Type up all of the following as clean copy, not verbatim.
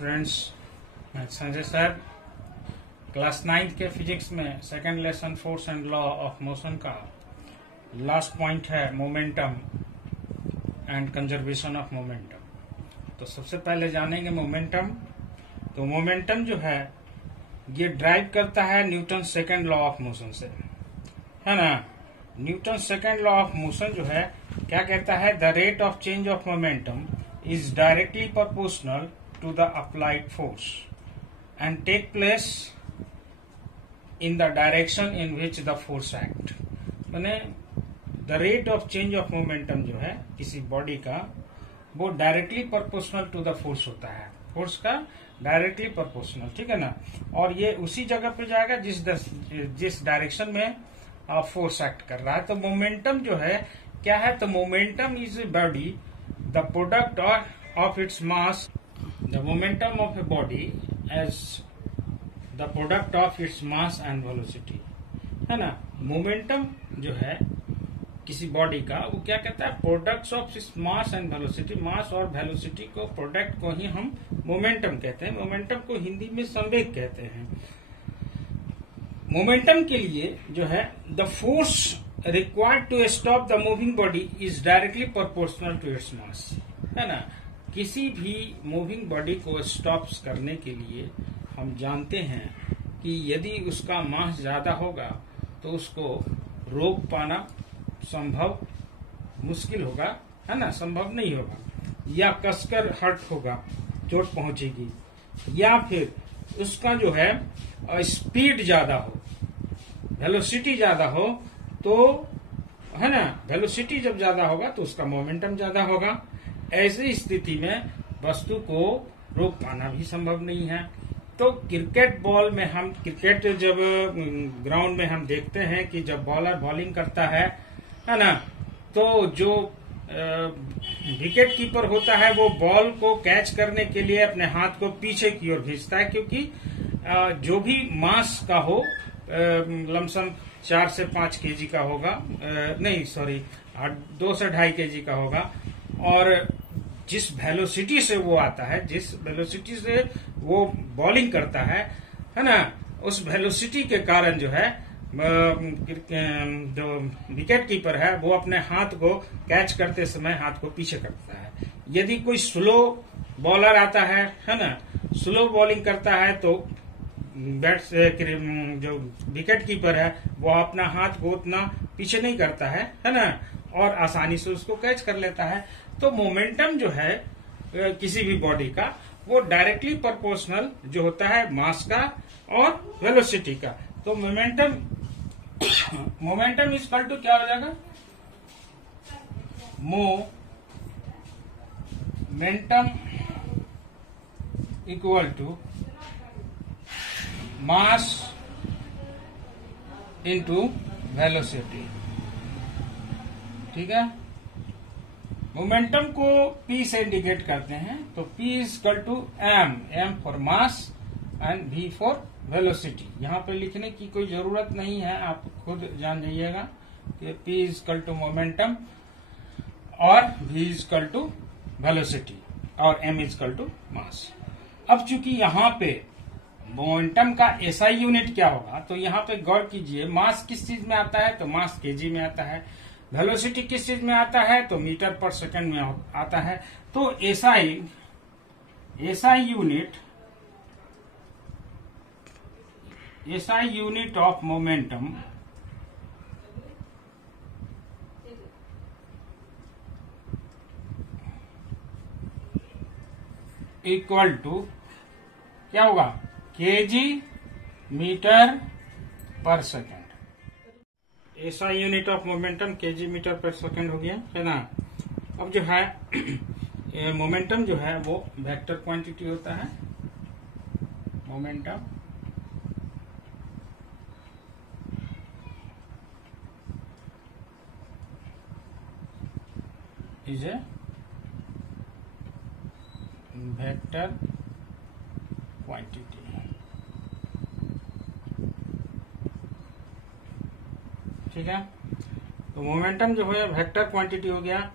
Students, मैं Sanjay sir class 9 के physics में second lesson force and law of motion का लास्ट पॉइंट है momentum and conservation of momentum. तो सबसे पहले जानेंगे मोमेंटम। तो मोमेंटम जो है ये ड्राइव करता है Newton second law of motion से, है ना। Newton second law of motion जो है क्या कहता है, the rate of change of momentum is directly proportional to the applied force and take place in the direction in which the force act. माने the rate of change of momentum जो है किसी body का वो directly proportional to the force होता है, force का directly proportional, ठीक है ना। और ये उसी जगह पे जाएगा जिस डायरेक्शन में फोर्स एक्ट कर रहा है। तो मोमेंटम जो है क्या है, तो momentum is a body the product of its mass, the momentum of a body as the product of its mass and velocity, है ना। मोमेंटम जो है किसी बॉडी का वो क्या कहता है, products of its mass and velocity. Mass और वेलोसिटी को प्रोडक्ट को ही हम मोमेंटम कहते हैं। मोमेंटम को हिंदी में संवेग कहते हैं। मोमेंटम के लिए जो है the force required to stop the moving body is directly proportional to its mass, है ना। किसी भी मूविंग बॉडी को स्टॉप करने के लिए हम जानते हैं कि यदि उसका मास ज्यादा होगा तो उसको रोक पाना संभव मुश्किल होगा, है ना, संभव नहीं होगा, या कसकर हर्ट होगा, चोट पहुंचेगी, या फिर उसका जो है स्पीड ज्यादा हो, वेलोसिटी ज्यादा हो, तो है ना, वेलोसिटी जब ज्यादा होगा तो उसका मोमेंटम ज्यादा होगा। ऐसी स्थिति में वस्तु को रोक पाना भी संभव नहीं है। तो क्रिकेट बॉल में हम क्रिकेट जब ग्राउंड में हम देखते हैं कि जब बॉलर बॉलिंग करता है ना, तो जो विकेट कीपर होता है वो बॉल को कैच करने के लिए अपने हाथ को पीछे की ओर खींचता है, क्योंकि जो भी मास का हो लमसम 4 से 5 केजी का होगा, नहीं सॉरी 2 से 2.5 केजी का होगा, और जिस वेलोसिटी से वो आता है, जिस वेलोसिटी से वो बॉलिंग करता है ना, उस वेलोसिटी के कारण जो है जो विकेट कीपर है वो अपने हाथ को कैच करते समय हाथ को पीछे करता है। यदि कोई स्लो बॉलर आता है ना, स्लो बॉलिंग करता है, तो जो विकेट कीपर है वो अपना हाथ को उतना पीछे नहीं करता है ना, और आसानी से उसको कैच कर लेता है। तो मोमेंटम जो है किसी भी बॉडी का वो डायरेक्टली प्रोपोर्शनल जो होता है मास का और वेलोसिटी का। तो मोमेंटम इज इक्वल टू क्या हो जाएगा, momentum equal to mass into velocity, ठीक है। मोमेंटम को P से इंडिकेट करते हैं, तो P is equal to M for mass and V for velocity. यहाँ पे लिखने की कोई जरूरत नहीं है, आप खुद जान जाइएगा कि P is equal to momentum और V is equal to velocity और M is equal to mass. अब चूंकि यहाँ पे मोमेंटम का SI यूनिट क्या होगा, तो यहाँ पे गौर कीजिए, मास किस चीज में आता है, तो मास केजी में आता है। वेलोसिटी किस चीज में आता है, तो मीटर पर सेकंड में आता है। तो SI unit of momentum equal to क्या होगा, KG metre per second. SI unit of momentum KG metre per second हो गया, है ना। अब जो है मोमेंटम जो है वो वेक्टर क्वांटिटी होता है। Momentum is A vector quantity, ठीक है। तो मोमेंटम जो है वेक्टर क्वांटिटी हो गया।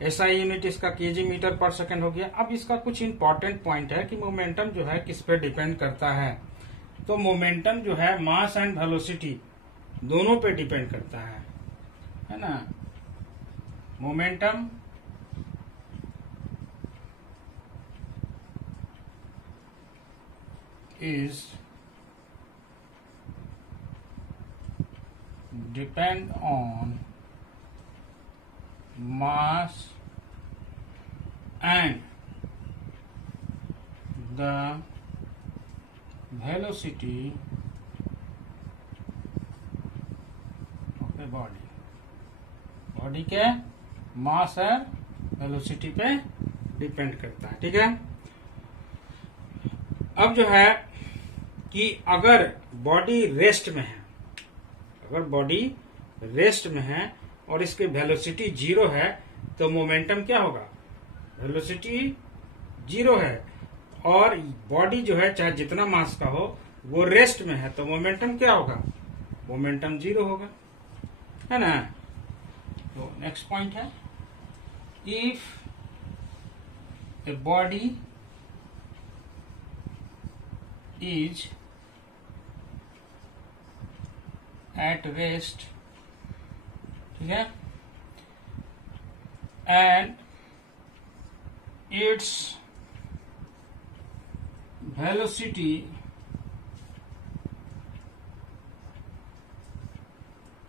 SI यूनिट इसका kg मीटर पर सेकंड हो गया। अब इसका कुछ इंपॉर्टेंट पॉइंट है कि मोमेंटम जो है किस पे डिपेंड करता है। तो मोमेंटम जो है मास एंड वेलोसिटी दोनों पे डिपेंड करता है ना। Momentum is depend on mass and the velocity of a body। Body के मास और वेलोसिटी पे डिपेंड करता है। ठीक है। अब जो है कि अगर बॉडी रेस्ट में है, अगर बॉडी रेस्ट में है और इसके वेलोसिटी 0 है तो मोमेंटम क्या होगा, वेलोसिटी 0 है। और बॉडी जो है चाहे जितना मास का हो वो रेस्ट में है तो मोमेंटम क्या होगा, मोमेंटम 0 होगा, है ना। तो नेक्स्ट पॉइंट है, if A body is at rest, ठीक है, एंड इट्स वेलोसिटी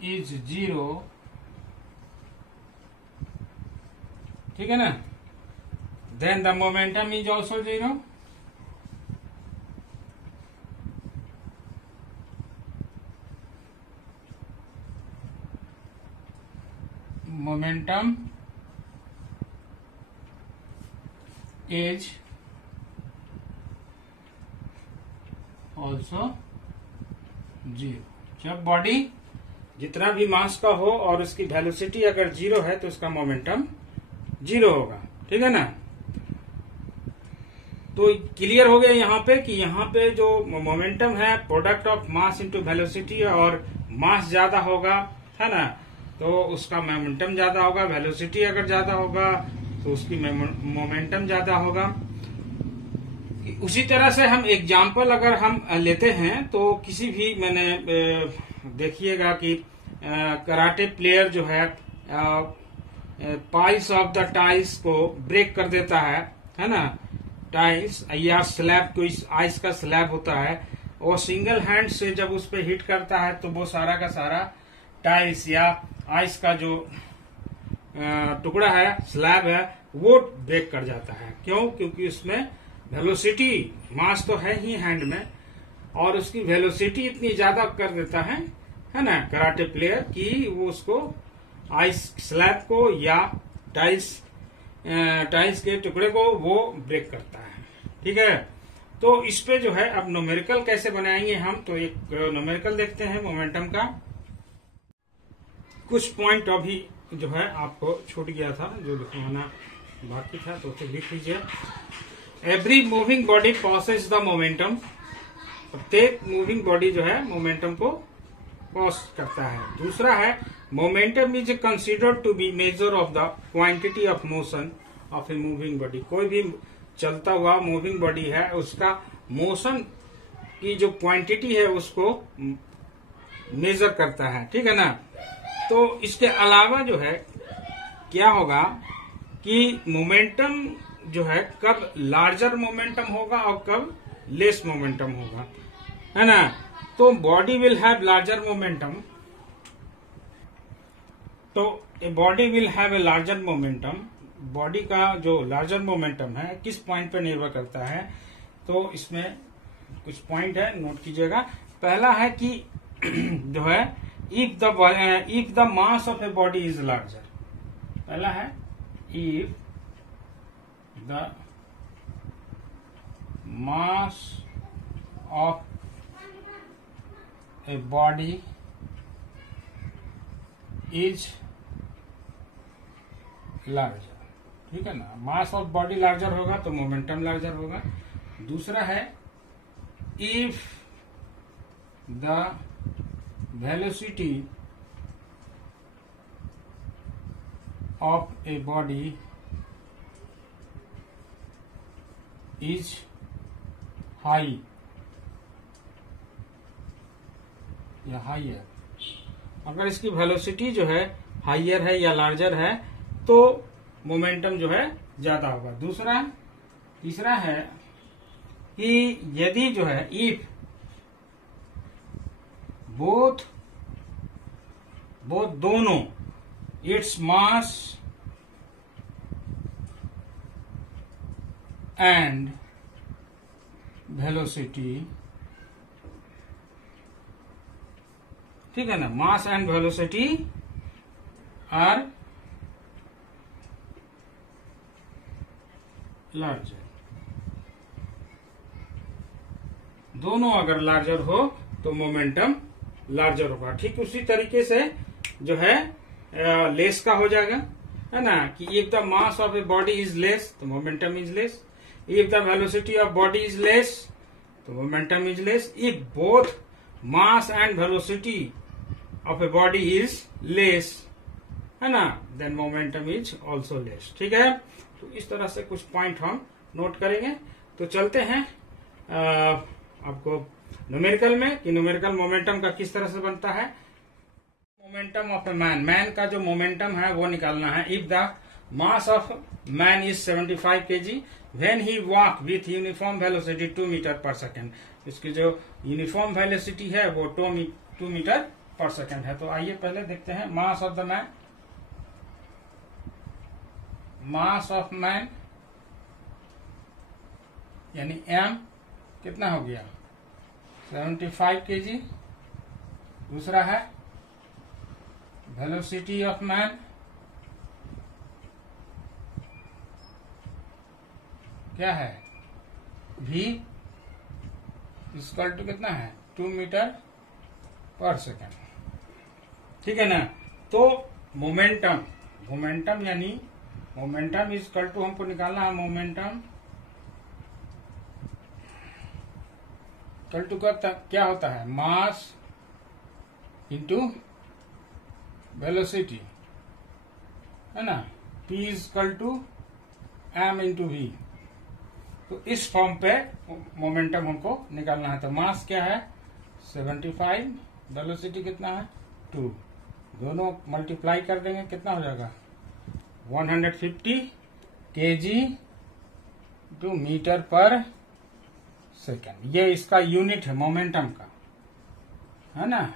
इज 0, ठीक है ना, then the momentum is also 0। Momentum is also 0। जब बॉडी जितना भी मास का हो और उसकी वेलोसिटी अगर 0 है तो उसका मोमेंटम 0 होगा, ठीक है ना। तो क्लियर हो गया यहाँ पे कि यहाँ पे जो मोमेंटम है product of mass into velocity, और मास ज्यादा होगा, है ना, तो उसका मोमेंटम ज्यादा होगा। वेलोसिटी अगर ज्यादा होगा तो उसकी मोमेंटम ज्यादा होगा। उसी तरह से हम एग्जाम्पल अगर हम लेते हैं तो किसी भी, मैंने देखिएगा कि कराटे प्लेयर जो है पाइल्स ऑफ द टाइल्स को ब्रेक कर देता है ना, टाइल्स या स्लैब, कोई आइस का स्लैब होता है, और सिंगल हैंड से जब उस पर हिट करता है तो वो सारा का सारा टाइल्स या आइस का जो टुकड़ा है, स्लैब है, वो ब्रेक कर जाता है। क्यों? क्योंकि उसमें वेलोसिटी, मास तो है ही हैंड में, और उसकी वेलोसिटी इतनी ज्यादा कर देता है ना कराटे प्लेयर, कि वो उसको आइस स्लैब को या टाइल्स के टुकड़े को वो ब्रेक करता है। ठीक है। तो इस पे जो है अब न्यूमेरिकल कैसे बनाएंगे हम, तो एक न्यूमेरिकल देखते हैं मोमेंटम का। कुछ पॉइंट अभी जो है आपको छूट गया था, जो लिखवाना बाकी था, तो उसे लिख लीजिए। Every moving body possess the momentum, प्रत्येक मूविंग बॉडी जो है मोमेंटम को पॉस करता है। दूसरा है momentum is considered to be measure of the quantity of motion of a moving body. कोई भी चलता हुआ मूविंग बॉडी है, उसका मोशन की जो क्वांटिटी है उसको मेजर करता है, ठीक है ना। तो इसके अलावा जो है क्या होगा कि मोमेंटम जो है कब लार्जर मोमेंटम होगा और कब लेस मोमेंटम होगा, है ना। तो body will have larger momentum, तो a body will have a larger momentum. Body का जो लार्जर मोमेंटम है किस पॉइंट पे निर्भर करता है, तो इसमें कुछ पॉइंट है, नोट कीजिएगा। पहला है कि जो है if the mass of a body is larger, पहला है if the mass of a body is larger, ठीक है ना। मास ऑफ बॉडी लार्जर होगा तो मोमेंटम लार्जर होगा। दूसरा है if the velocity of a body is high या हाइयर, अगर इसकी वेलोसिटी जो है हाइयर है या लार्जर है तो मोमेंटम जो है ज्यादा होगा। तीसरा है कि यदि जो है इफ बोथ दोनों इट्स मास एंड वेलोसिटी, ठीक है ना, mass and velocity are larger, दोनों अगर लार्जर हो तो मोमेंटम लार्जर होगा। ठीक उसी तरीके से जो है लेस का हो जाएगा, है ना, कि if the mass of a body is less तो momentum is less, if the velocity of body is less तो momentum is less, if both mass and velocity of a body is less, है ना, then momentum is also less. ठीक है, तो इस तरह से कुछ पॉइंट हम नोट करेंगे। तो चलते हैं आपको न्यूमेरिकल में कि न्यूमेरिकल मोमेंटम का किस तरह से बनता है। मोमेंटम ऑफ ए मैन का जो मोमेंटम है वो निकालना है। If the mass of man is 75 kg when he walk with uniform velocity 2 metre per second, इसकी जो यूनिफॉर्म वेलोसिटी है वो 2 मीटर पर सेकेंड है। तो आइए पहले देखते हैं mass of the man. Mass of man यानी m कितना हो गया 75 kg। दूसरा है वेलोसिटी ऑफ मैन क्या है v इक्वल टू कितना है 2 मीटर पर सेकेंड, ठीक है ना। तो मोमेंटम यानी मोमेंटम इक्वल टू हमको निकालना है मोमेंटम इक्वल टू का क्या होता है मास इंटू वेलोसिटी, है ना, p equal to m into v। तो इस फॉर्म पे मोमेंटम हमको निकालना है। तो मास क्या है 75, वेलोसिटी कितना है 2, दोनों मल्टीप्लाई कर देंगे कितना हो जाएगा 150 kg to metre per second. ये इसका यूनिट है मोमेंटम का, है ना,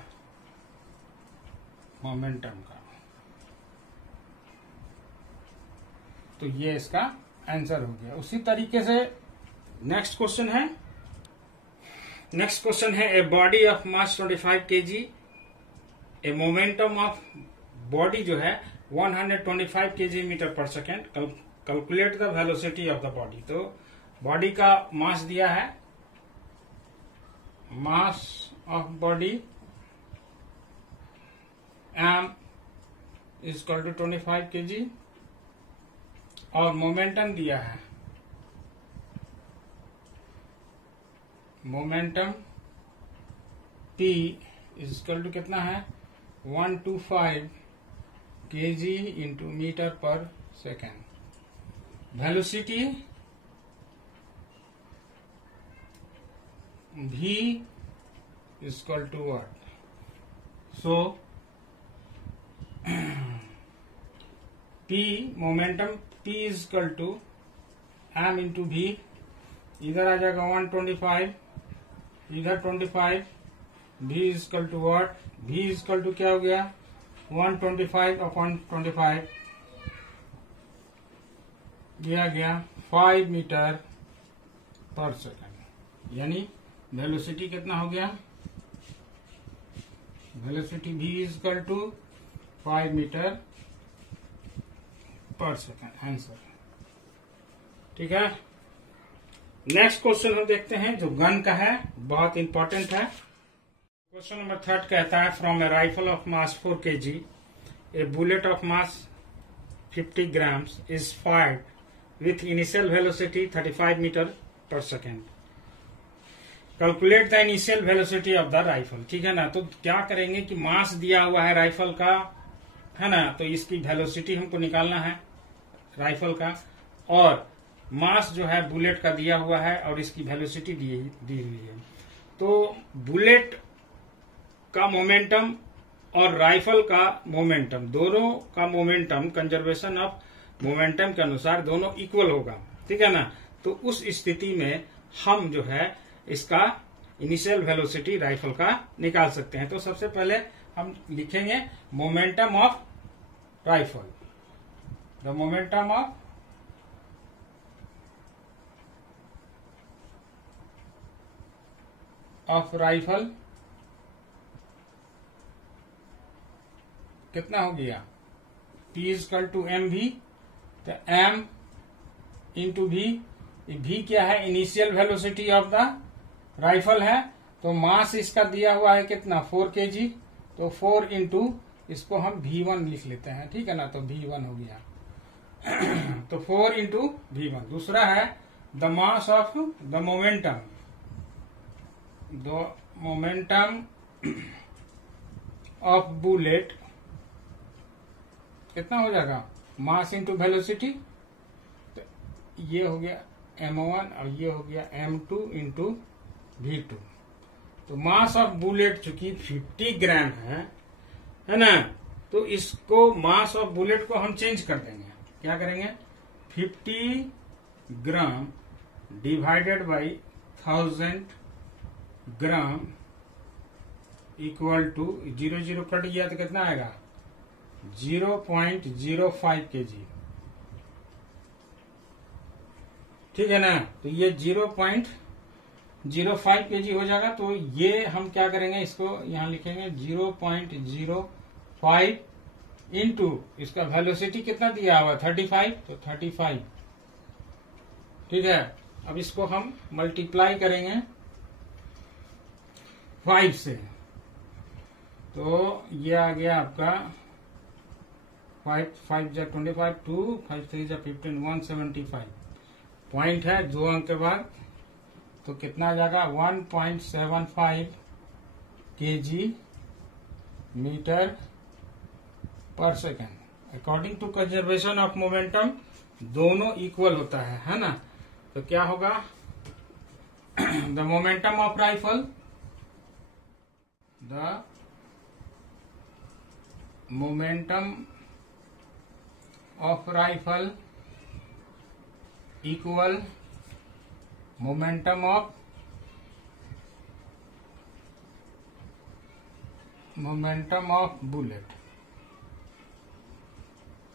मोमेंटम का। तो ये इसका आंसर हो गया। उसी तरीके से नेक्स्ट क्वेश्चन है a body of mass 25 kg, a momentum of body जो है 125 kg metre per second, calculate the velocity of the body. तो बॉडी का मास दिया है, mass of body m equal to 25 kg और मोमेंटम दिया है, मोमेंटम p इक्वल टू कितना है 125 kg into metre per second. Velocity v equal to what, so p momentum p equal to m into v, इधर आ जाएगा 125, इधर 25, v equal to what, v equal to क्या हो गया 125 अपॉन 25 दिया गया 5 मीटर पर सेकेंड, यानी वेलोसिटी कितना हो गया, velocity v equal to 5 metre per second answer. ठीक है, नेक्स्ट क्वेश्चन हम देखते हैं जो गन का है, बहुत इंपॉर्टेंट है। क्वेश्चन नंबर 3 कहता है from a rifle of mass 4 kg a bullet of mass 50 grams is fired with initial velocity 35 metre per second, calculate the initial velocity of the rifle. ठीक है ना, तो क्या करेंगे कि मास दिया हुआ है राइफल का है ना, तो इसकी वेलोसिटी हमको निकालना है राइफल का, और मास जो है बुलेट का दिया हुआ है और इसकी वेलोसिटी दी हुई है। तो बुलेट का मोमेंटम और राइफल का मोमेंटम, दोनों का मोमेंटम कंजर्वेशन ऑफ मोमेंटम के अनुसार दोनों इक्वल होगा, ठीक है ना। तो उस स्थिति में हम जो है इसका इनिशियल वेलोसिटी राइफल का निकाल सकते हैं। तो सबसे पहले हम लिखेंगे momentum of rifle, the momentum of rifle कितना हो गया, P equal to M V, तो m इंटू वी, वी क्या है, initial velocity of the rifle है, तो मास इसका दिया हुआ है कितना 4 kg, तो 4 इंटू इसको हम V1 लिख लेते हैं, ठीक है ना, तो V1 हो गया तो 4 इंटू V1। दूसरा है the mass of the momentum, the momentum of bullet कितना हो जाएगा, मास इंटू वेलोसिटी, तो ये हो गया m1 और ये हो गया m2 इंटू V2। तो मास ऑफ बुलेट चूंकि 50 ग्राम है ना, तो इसको मास ऑफ बुलेट को हम चेंज कर देंगे, क्या करेंगे 50 gram divided by 1000 gram equal to 0 cut गया तो कितना आएगा 0.05 kg, ठीक है ना। तो ये 0.05 kg हो जाएगा। तो ये हम क्या करेंगे, इसको यहां लिखेंगे 0.05 इंटू इसका वेलोसिटी कितना दिया हुआ 35, तो 35, ठीक है। अब इसको हम मल्टीप्लाई करेंगे 5 से, तो ये आ गया आपका 5 जा 25, 2 5 3 जा 15, 175 पॉइंट है 2 अंक के बाद, तो कितना आ जाएगा 1.75 kg metre per second. According to conservation of momentum दोनों इक्वल होता है ना। तो क्या होगा the momentum of rifle, the momentum of rifle equal momentum of bullet,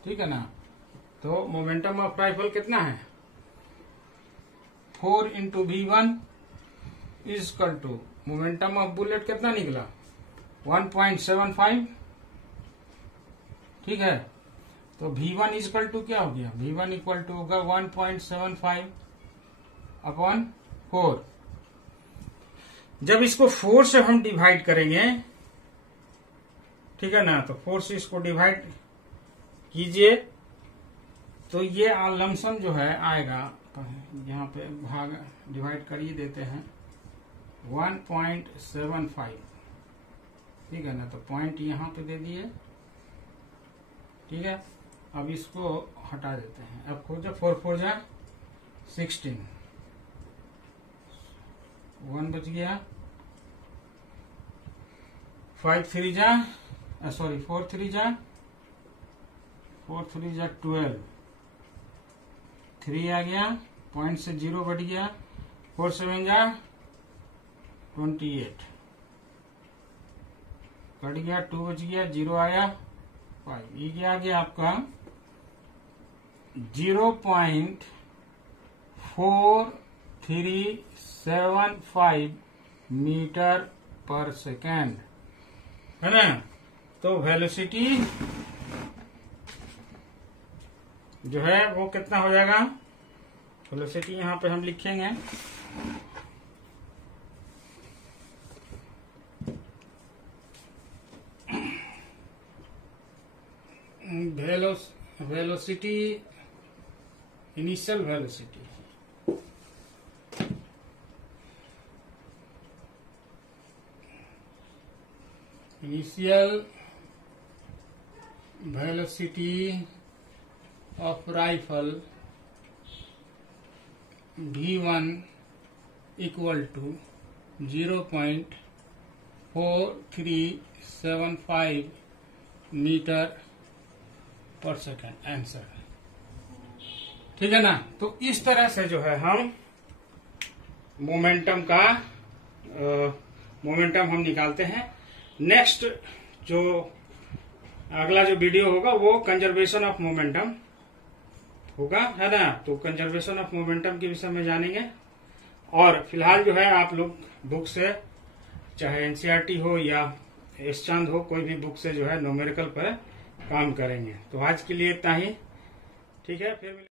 ठीक है ना। तो मोमेंटम ऑफ राइफल कितना है 4 into V1 equal to momentum of bullet कितना निकला 1.75, ठीक है। तो V1 इक्वल टू क्या हो गया, V1 इक्वल टू होगा 1.75 अपॉन 4। जब इसको 4 से हम डिवाइड करेंगे, ठीक है ना, तो 4 से इसको डिवाइड कीजिए तो ये लमसम जो है आएगा, यहाँ पे भाग डिवाइड कर ही देते हैं 1.75, ठीक है ना। तो पॉइंट यहाँ पे दे दिए, ठीक है। अब इसको हटा देते हैं। अब खोजा 4 4 जा 16, 1 बच गया, 5 3 जा 4 3 जा 12, 3 आ गया, पॉइंट से 0 बढ़ गया, 4 7 जा 28, कट गया, 2 बच गया, 0 आया 5, ये आ गया आपका 0.4375 मीटर पर सेकेंड, है ना। तो वेलोसिटी जो है वो कितना हो जाएगा, वेलोसिटी यहाँ पे हम लिखेंगे velocity, initial velocity, initial velocity of rifle V1 equal to 0.4375 metre per second answer. ठीक है ना। तो इस तरह से जो है हम मोमेंटम हम निकालते हैं। नेक्स्ट जो अगला जो वीडियो होगा वो कंजर्वेशन ऑफ मोमेंटम होगा, है ना। तो कंजर्वेशन ऑफ मोमेंटम के विषय में जानेंगे। और फिलहाल जो है आप लोग बुक से, चाहे एनसीईआरटी हो या एसचांद हो, कोई भी बुक से जो है न्यूमेरिकल पर काम करेंगे। तो आज के लिए इतना ही। ठीक है, फिर